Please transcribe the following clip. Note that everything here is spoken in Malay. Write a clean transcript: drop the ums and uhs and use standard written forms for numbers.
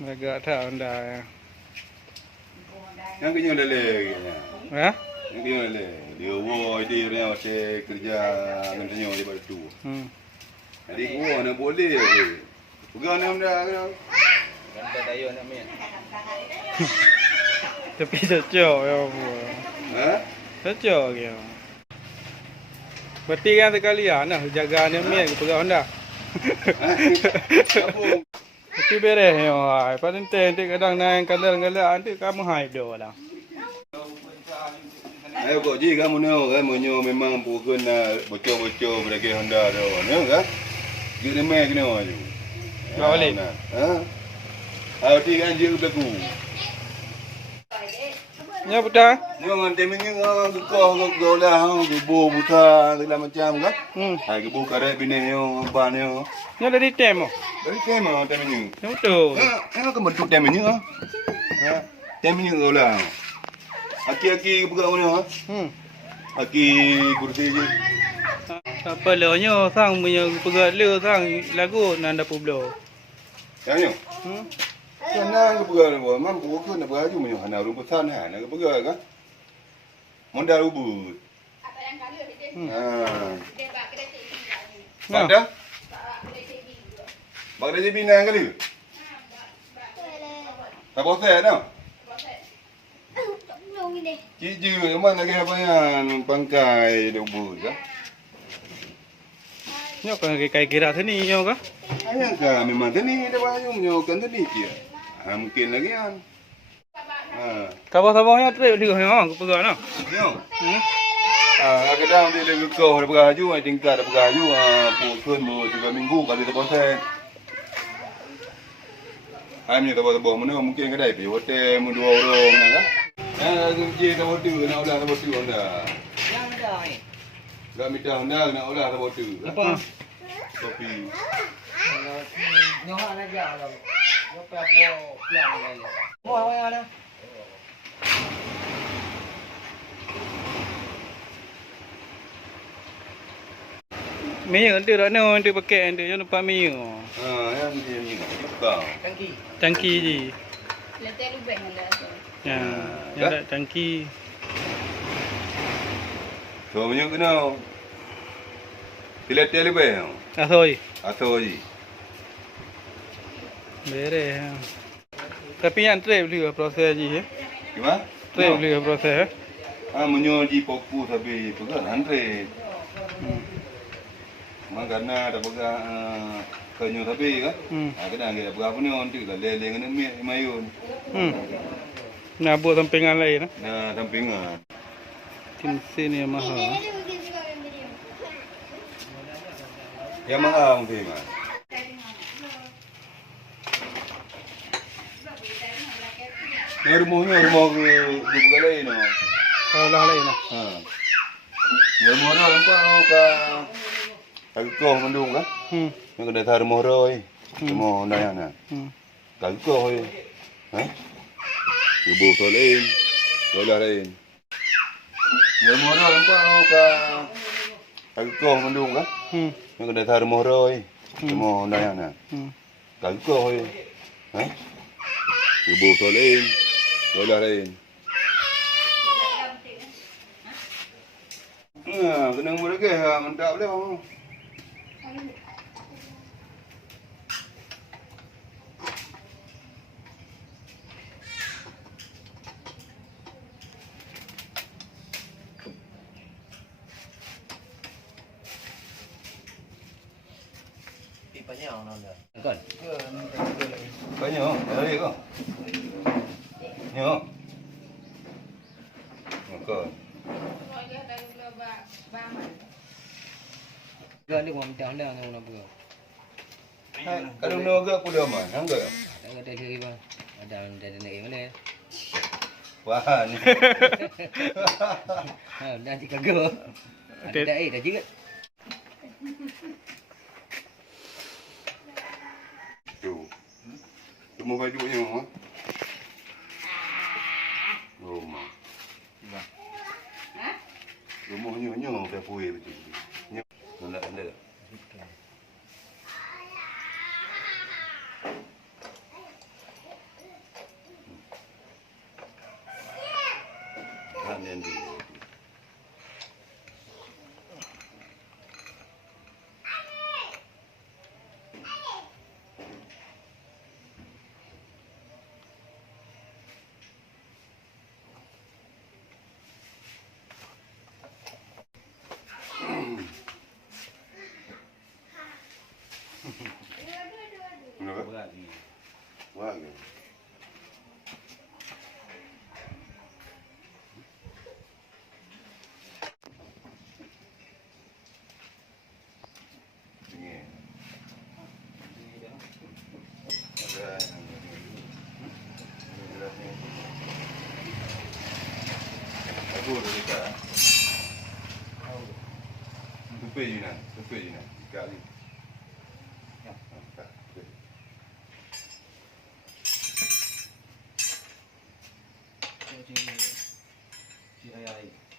Agak tak anda ya. Yang kena lele Ya? Yang kena lele. Dia dia ni masih kerja ngentenya di batu. Jadi gua nak boleh ke. Pegang ni benda kena. Ganda dayo nak main. Tapi cocok ya bu. Ha? Cocok ya. Berarti kan sekali ya, nah jaga ni mian ke pegang anda. Apa? Tapi beres ya, paling tentu kadang naik kalau nanti kamu hai do lah. Ayo kok ji kamu ni kan monyo memang bukan bocor-bocor beragi Honda tu. Ni kan? Dia main kena aja. Tak boleh. Ha? Ayo ti kan dia berlaku. Ya betul. Ni orang temennya kau lah gebu buta segala macam kan? Hai gebu karet bini yo ban yo. Ya dari temo. Dari tema temennya. Ya betul. Ha, kan bentuk temennya ha. Ha, temennya kau lah. Aki-aki pegang mana ha? Aki kursi je. Apa lahnya sang punya pegang le sang lagu nanda publo. Tanya. Sana ke pegang apa? Mam buku nak baju punya hana rumput sana nak pegang kan? Mondar ubud. Ha. Ada? Bak dia binang kali. Tak boleh dah. Ciju memang lagi apa yang pangkai dia ubud kan? Nyo kan kai kira sini nyo ka? Ayang ka memang tani ada baju punya kan tani dia. Ha, mungkin lagi kan. Ha. Sabah-sabahnya trip dia ha pegang nah. Yo. Ah, kadang dia lebih kau ada baju, ada tingkat ada baju, pukul mau 3 minggu kali tak bosan. Kami tak boleh mana mungkin kedai pi hotel mu 2 orang kan. Kunci tak boleh nak ulah tak boleh anda. Yang ada ni. Gak minta anda nak ulah tak boleh. Apa? Kopi. Kalau nyohan aja kalau. Yo pe apa plan lagi. Mau apa yang ada? Minyak nanti dah nanti pakai nanti jangan lupa minyak. Yang dia ni juga. Tangki. Tangki je. Letak lubang ada tu. Ya, ada tangki. So punya kena. Tilet-tilet lebih. Asoi. Atau je. Beres. Ya. Tapi yang trip juga proses je. Gimana? Trip juga proses. Menyoji fokus tapi pegang andre. Karena ada pegang kanyu tapi kan. Kadang kita pegang pun on tu dah leleng ni mayun. Nak buat sampingan lain. Nah, sampingan. Tim sini yang mahal. Yang mahal mungkin mas. Ni rumah bukan lain no. Kalau lah lain lah. Rumah dia nampak ka. Kau mendung kan? Yang kena taruh rumah roy. Rumah dah yang na. Kau hoy. Ibu tu lain. Rola lain. Rumah dia nampak ka. Kau mendung kan? Yang kena taruh rumah roy. Rumah dah yang na. Kau hoy. Ibu tu lain. Rola lain. Kena mula ke? Mantap boleh. Banyak orang ada. Kan? Banyak. Ada ke? Yo. Okey. Kan ni orang minta anda dengan orang buat. Kalau nak agak pun dah man, enggak. Ada lagi bang. Ada nak mana? Wah ni. Dah dikagak. Ada dah juga. Tu. Temu bajunya ha. Rumah. Rumahnya nyo dah puai betul. Nyo. Nak anda. Wah, gitu. Dingin. Ada aku udah dekat. Tupai je nak, kali. Ya. Dekat. Cik ayah.